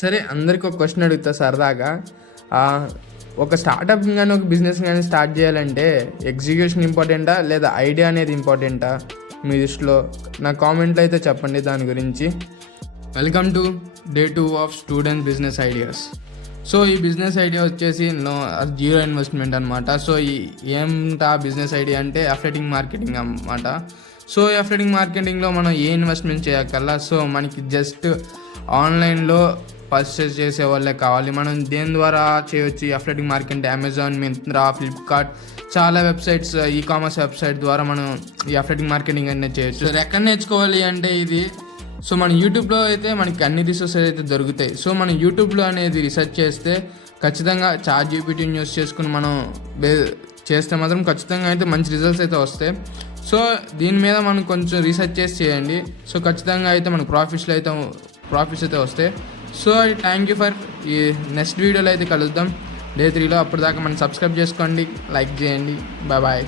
సరే, అందరికి ఒక క్వశ్చన్ అడుగుతా సరదాగా. ఒక స్టార్టప్ కానీ ఒక బిజినెస్ కానీ స్టార్ట్ చేయాలంటే ఎగ్జిక్యూషన్ ఇంపార్టెంటా లేదా ఐడియా అనేది ఇంపార్టెంటా మీ దృష్టిలో? నా కామెంట్లో అయితే చెప్పండి దాని గురించి. Welcome to day 2 of student business ideas. So ఈ బిజినెస్ ఐడియా వచ్చేసి జీరో ఇన్వెస్ట్మెంట్ అనమాట. సో ఏంటా బిజినెస్ ఐడియా అంటే అఫ్లెటింగ్ మార్కెటింగ్ అనమాట. సో ఈ అఫ్లెటింగ్ మార్కెటింగ్లో మనం ఏ ఇన్వెస్ట్మెంట్ చేయక్కర్లా. సో మనకి జస్ట్ ఆన్లైన్లో పర్చేస్ చేసే వాళ్ళే కావాలి. మనం దేని ద్వారా చేయవచ్చు ఈ అఫ్లెటింగ్ మార్కెట్? అమెజాన్, మింత్రా, ఫ్లిప్కార్ట్, చాలా వెబ్సైట్స్, ఈ కామర్స్ వెబ్సైట్ ద్వారా మనం ఈ అఫ్లెటింగ్ మార్కెటింగ్ అనేది చేయొచ్చు. సో ఎక్కడ నేర్చుకోవాలి అంటే ఇది మన యూట్యూబ్లో అయితే మనకి అన్ని రిసోర్సెస్ అయితే దొరుకుతాయి. సో మనం యూట్యూబ్లో అనేది రీసెర్చ్ చేస్తే ఖచ్చితంగా ChatGPTని యూస్ చేసుకుని మనం చేస్తే మాత్రం ఖచ్చితంగా అయితే మంచి రిజల్ట్స్ అయితే వస్తాయి. సో దీని మీద మనం కొంచెం రీసెర్చ్ చేసి చేయండి. సో ఖచ్చితంగా అయితే మనకు ప్రాఫిట్స్ అయితే వస్తాయి. సో థ్యాంక్ యూ ఫర్ ఈ నెక్స్ట్ వీడియోలో అయితే కలుద్దాం Day 3లో. అప్పటిదాకా మనం సబ్స్క్రైబ్ చేసుకోండి, లైక్ చేయండి. బాయ్.